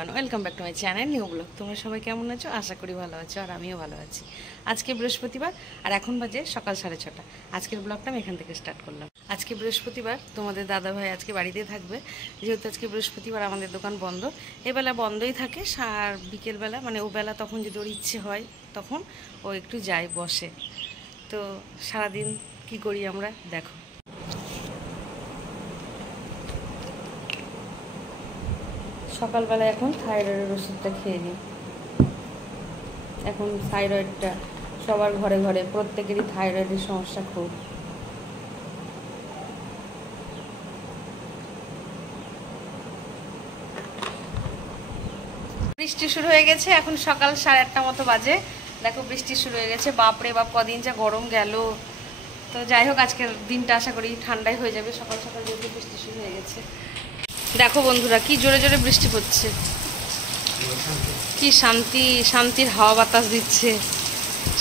Everyone, welcome back to my channel new blog. তোমরা সবাই কেমন আছো? আশা করি ভালো আছো, আর আমিও ভালো আছি। আজকে বৃহস্পতিবার আর এখন বাজে সকাল 6:30। আজকের ব্লগটা আমি এখান থেকে স্টার্ট করলাম। আজকে বৃহস্পতিবার, তোমাদের দাদাভাই আজকে বাড়িতেই থাকবে, যেহেতু আজকে বৃহস্পতিবার আমাদের দোকান বন্ধ। এবেলা বন্ধই থাকে, আর বিকেলবেলা মানে ও বেলা তখন যদি ওর ইচ্ছে হয় তখন ও একটু যায় বসে। তো সারাদিন কি করি আমরা দেখো। সকালবেলা এখন থাইরয়েডের ওষুধটা খেয়ে নিই। এখন থাইরয়েডটা সবার ঘরে ঘরে, প্রত্যেকেরই থাইরয়েডের সমস্যা খুব। বৃষ্টি শুরু হয়ে গেছে, এখন সকাল 8:30 মতো বাজে। দেখো বৃষ্টি শুরু হয়ে গেছে, বাপরে বাপ কদিন যা গরম গেল। তো যাই হোক, আজকের দিনটা আশা করি ঠান্ডাই হয়ে যাবে, সকাল সকাল যেহেতু বৃষ্টি শুরু হয়ে গেছে। দেখো বন্ধুরা, কি জোরে জোরে বৃষ্টি পড়ছে, কি শান্তি, শান্তির হাওয়া বাতাস দিচ্ছে।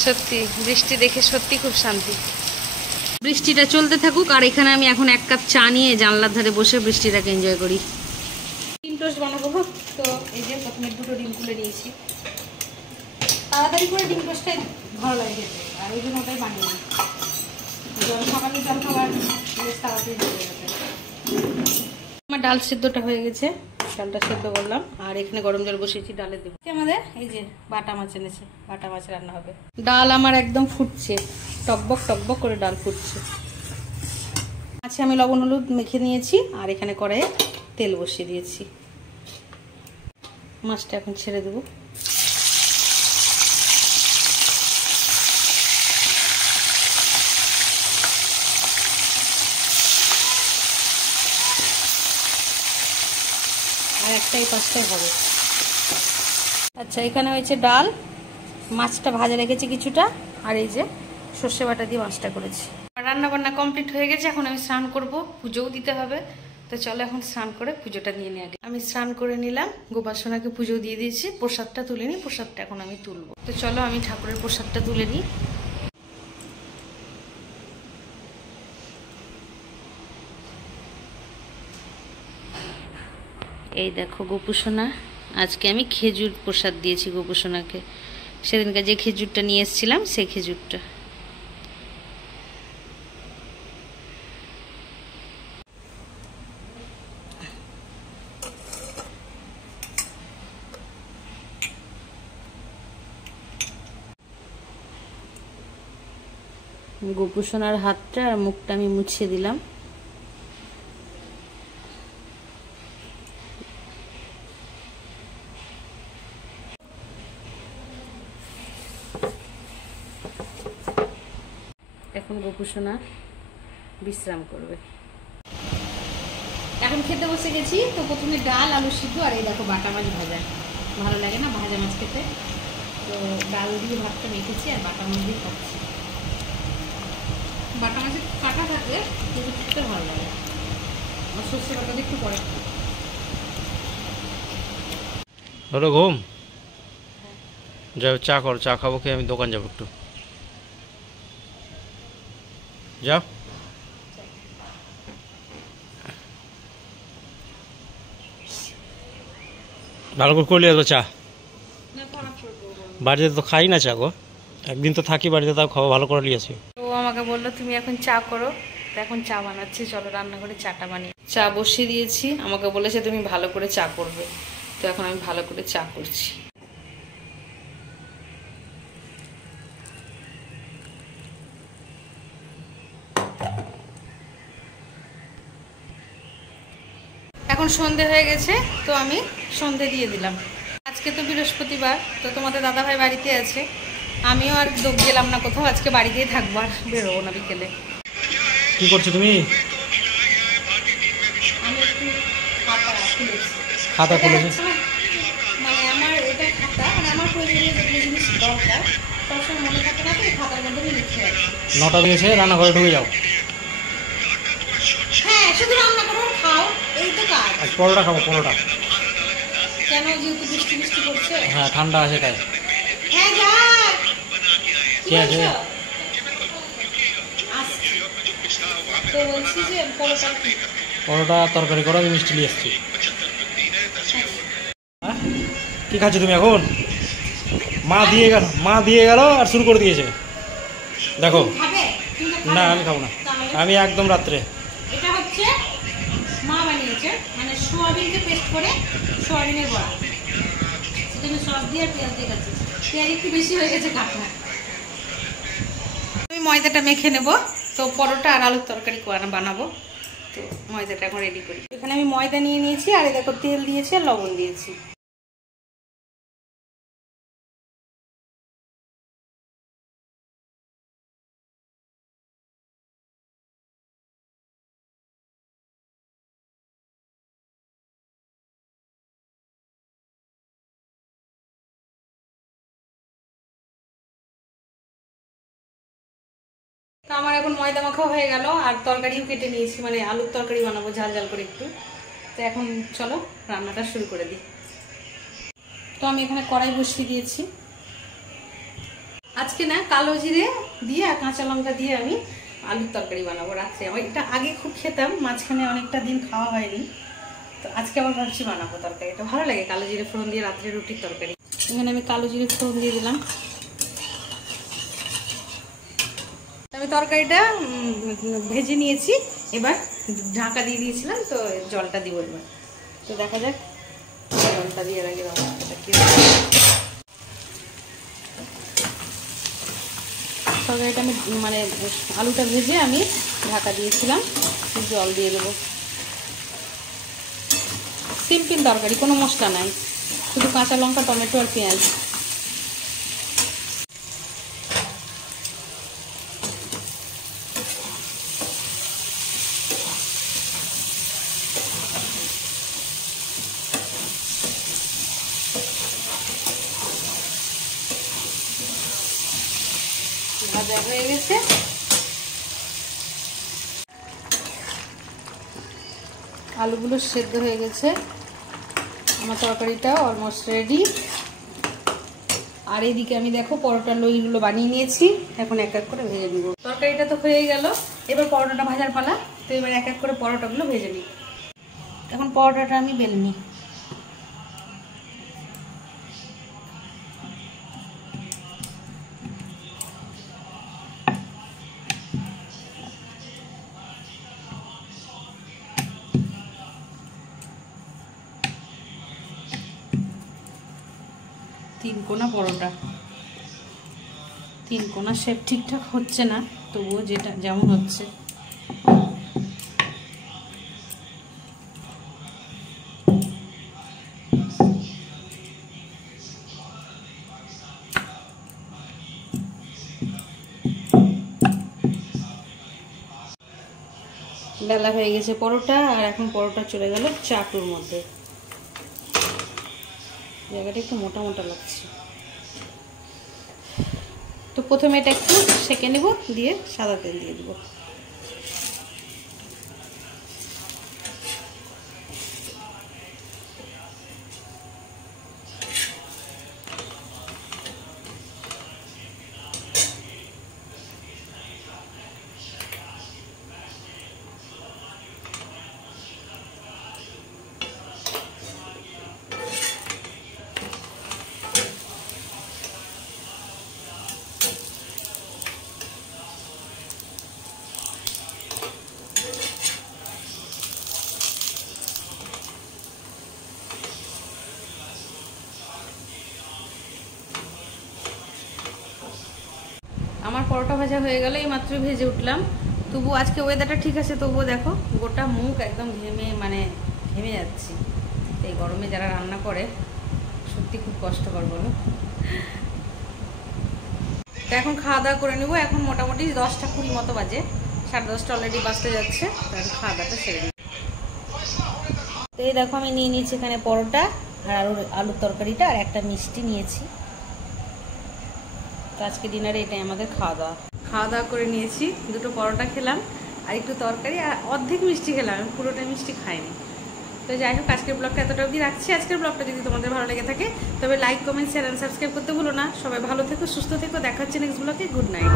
সত্যি বৃষ্টি দেখে সত্যি খুব শান্তি। বৃষ্টিটা চলতে থাকুক, আর এখানে আমি এখন 1 কাপ চা নিয়ে জানলার ধারে বসে বৃষ্টিটাকে এনজয় করি। ডিম টোস্ট বানাবো। তো এই যে প্রথমে 2টো ডিম তুলে নিয়েছি, তাড়াতাড়ি করে ডিম টোস্টটাই ভালো লাগে খেতে, আর ওই জন্য ওটাই বানিয়ে নিই। সকালে জলখাবার তাড়াতাড়ি হয়ে যাবে। আমার ডাল সিদ্ধটা হয়ে গেছে, ডালটা সিদ্ধ করলাম, আর এখানে গরম জল বসিয়েছি ডালে দেবো। আমাদের এই যে বাটা মাছ এনেছে, বাটা মাছ রান্না হবে। ডাল আমার একদম ফুটছে, টকবক টকবক করে ডাল ফুটছে। মাছে আমি লবণ হলুদ মেখে নিয়েছি, আর এখানে কড়াইয়ে তেল বসিয়ে দিয়েছি। মাছটা এখন ছেড়ে দেবো। আর একটাই পাঁচটাই হবে। আচ্ছা, এখানে হয়েছে ডাল, মাছটা ভাজা রেখেছি কিছুটা, আর এই যে সর্ষে বাটা দিয়ে মাছটা করেছি। রান্না বান্না কমপ্লিট হয়ে গেছে, এখন আমি স্নান করব, পুজোও দিতে হবে। তো চলো এখন স্নান করে পুজোটা দিয়ে নিই। আগে আমি স্নান করে নিলাম, গোপাল সোনাকে পুজো দিয়ে দিয়েছি, প্রসাদটা তুলে নিই। প্রসাদটা এখন আমি তুলবো। তো চলো আমি ঠাকুরের প্রসাদটা তুলে নিই। এই দেখো গোপু সোনা, আজকে আমি খেজুর প্রসাদ দিয়েছি গোপু সোনাকে। সেদিনকে যে খেজুরটা নিয়ে এসেছিলাম সেই খেজুরটা। গোপু সোনার হাতটা আর মুখটা আমি মুছিয়ে দিলাম। এখন গোপু সোনা বিশ্রাম করবে। এখন খেতে বসে গেছি। তো প্রথমে ডাল আলু সিদ্ধ, আর এই দেখো বাটা মাছ ভাজা। ভালো লাগে না ভাজা মাছ খেতে? তো ডাল দিয়ে ভাতটা মেখেছি, আর বাটা মাছ দিয়ে খাচ্ছি। বাটা মাছের কাটা থাকলে কিন্তু খেতে ভালো লাগে, আর সর্ষে বাটা দিয়ে একটু পরে। ধরো ঘুম যাও, চা কর, চা খাবো, খেয়ে আমি দোকান যাবো একটু। যাও। ভালো করে করলি তো চা, বাড়িতে তো খাই না চা গো, একদিন তো থাকি বাড়িতে, তাও খাওয়া ভালো করে নিয়েছি। তো আমাকে বললো তুমি এখন চা করো, তো এখন চা বানাচ্ছি। চলো রান্না করে চাটা বানিয়ে। চা বসিয়ে দিয়েছি, আমাকে বলেছে তুমি ভালো করে চা করবে, তো এখন আমি ভালো করে চা করছি। এখন সন্ধে হয়ে গেছে, তো আমি সন্ধে দিয়ে দিলাম। আজকে তো বৃহস্পতিবার, তো তোমাদের দাদাভাই বাড়িতে আছে, আমিও আর গেলাম না কোথাও, আজকে বাড়িতেই থাকবো, আর বেরোবো না বিকেলে। কি করছো তুমি? আমি একটু খাতা খুলেছে? মানে আমার এটা খাতা, মানে আমার প্রয়োজনীয় যেগুলো জিনিস দরকার সবসময় মনে থাকে না, তো এই খাতার মধ্যে আমি লিখে রাখি। 9টা বেজেছে, রান্নাঘরে ঢুকে যাও। হ্যাঁ, শুধু রান্না করো, খাও, এই তো কাজ। আজ পরোটা খাবো, পরোটা। কেন? যেহেতু বৃষ্টি বৃষ্টি করছে। হ্যাঁ, ঠান্ডা আছে তাই। হ্যাঁ যা, কি আছে? তো বলছি যে পরোটা পরোটা তরকারি করো, আমি মিষ্টি নিয়ে এসছি। কি খাচ্ছ তুমি এখন? মা দিয়ে গেল আর শুরু করে দিয়েছে। দেখো না, আমি খাবো না, আমি একদম রাত্রে। এটা হচ্ছে মা বানিয়েছে, মানে সোয়াবিনকে পেস্ট করে সোয়াবিনের বড়া, সেটা সস দিয়ে আর পেঁয়াজ দিয়ে খাচ্ছি। পেঁয়াজ একটু বেশি হয়ে গেছে, কাটা। আমি ময়দাটা মেখে নেব, তো পরোটা আর আলুর তরকারি বানাবো। তো ময়দাটা এখন রেডি করি। এখানে আমি ময়দা নিয়ে নিয়েছি, আর দেখো তেল দিয়েছি আর লবণ দিয়েছি। তো আমার এখন ময়দা মাখা হয়ে গেল, আর তরকারিও কেটে নিয়েছি, মানে আলুর তরকারি বানাবো ঝাল ঝাল করে একটু। তো এখন চলো রান্নাটা শুরু করে দিই। তো আমি এখানে কড়াই বসিয়ে দিয়েছি। আজকে না কালো জিরে দিয়ে আর কাঁচা লঙ্কা দিয়ে আমি আলুর তরকারি বানাবো রাত্রে। আমি এটা আগে খুব খেতাম, মাঝখানে অনেকটা দিন খাওয়া হয়নি, তো আজকে আবার ভাবছি বানাবো তরকারি। এটা ভালো লাগে কালো জিরে ফোড়ন দিয়ে রাত্রে রুটির তরকারি। এখানে আমি কালো জিরে ফোড়ন দিয়ে দিলাম। আমি তরকারিটা ভেজে নিয়েছি, এবার ঢাকা দিয়ে দিয়েছিলাম, তো জলটা দিব এবার। তো দেখা যাক জলটা দিয়ে রাখি। তরকারিটা আমি মানে আলুটা ভেজে আমি ঢাকা দিয়েছিলাম, জল দিয়ে দেবো। সিম্পল তরকারি, কোনো মশলা নাই, শুধু কাঁচা লঙ্কা, টমেটো আর পেঁয়াজ। ভাজা হয়ে গেছে। আলুগুলো সেদ্ধ হয়ে গেছে, আমার তরকারিটা অলমোস্ট রেডি। আর এইদিকে আমি দেখো পরোটার লইগুলো বানিয়ে নিয়েছি, এখন এক এক করে ভেজে নিব। তরকারিটা তো হয়ে গেল, এবার পরোটাটা ভাজার পালা। তো এবার এক এক করে পরোটাগুলো ভেজে নিই। এখন পরোটাটা আমি বেলে নিই। তিন কোনা পরোটা, তিন কোনা শেপ ঠিকঠাক হচ্ছে না, তবুও যেটা যেমন হচ্ছে। বেলা হয়ে গেছে পরোটা, আর এখন পরোটা চলে গেল চাটুর মধ্যে। জায়গাটা একটু মোটা মোটা লাগছে, তো প্রথমে এটা একটু সেঁকে নেব, দিয়ে সাদা তেল দিয়ে দেবো। আমার পরোটা ভাজা হয়ে গেল, এই মাত্র ভেজে উঠলাম। তবু আজকে ওয়েদারটা ঠিক আছে, তবুও দেখো গোটা মুখ একদম ঘেমে যাচ্ছি। এই গরমে যারা রান্না করে সত্যি খুব কষ্টকর, বলো। তো এখন খাওয়া দাওয়া করে নেবো। এখন মোটামুটি 10টা 20 মতো বাজে, 10:30 অলরেডি বাজতে যাচ্ছে। তাহলে খাওয়া দাওয়াটা সেরে নিই। তো এই দেখো আমি নিয়ে নিয়েছি এখানে পরোটা আর আলুর তরকারিটা, আর একটা মিষ্টি নিয়েছি। তো আজকে ডিনারে এটাই আমাদের খাওয়া দাওয়া করে নিয়েছি। দুটো পরোটা খেলাম, আর একটু তরকারি, আর অর্ধেক মিষ্টি খেলাম, আমি পুরোটা মিষ্টি খাইনি। তো যাই হোক, আজকের ব্লগটা এতটা অবধি রাখছি। আজকের ব্লগটা যদি তোমাদের ভালো লেগে থাকে তবে like, comment, share and subscribe করতে ভুলো না। সবাই ভালো থেকো, সুস্থ থেকো, দেখা হচ্ছে নেক্সট ব্লগে। Good night.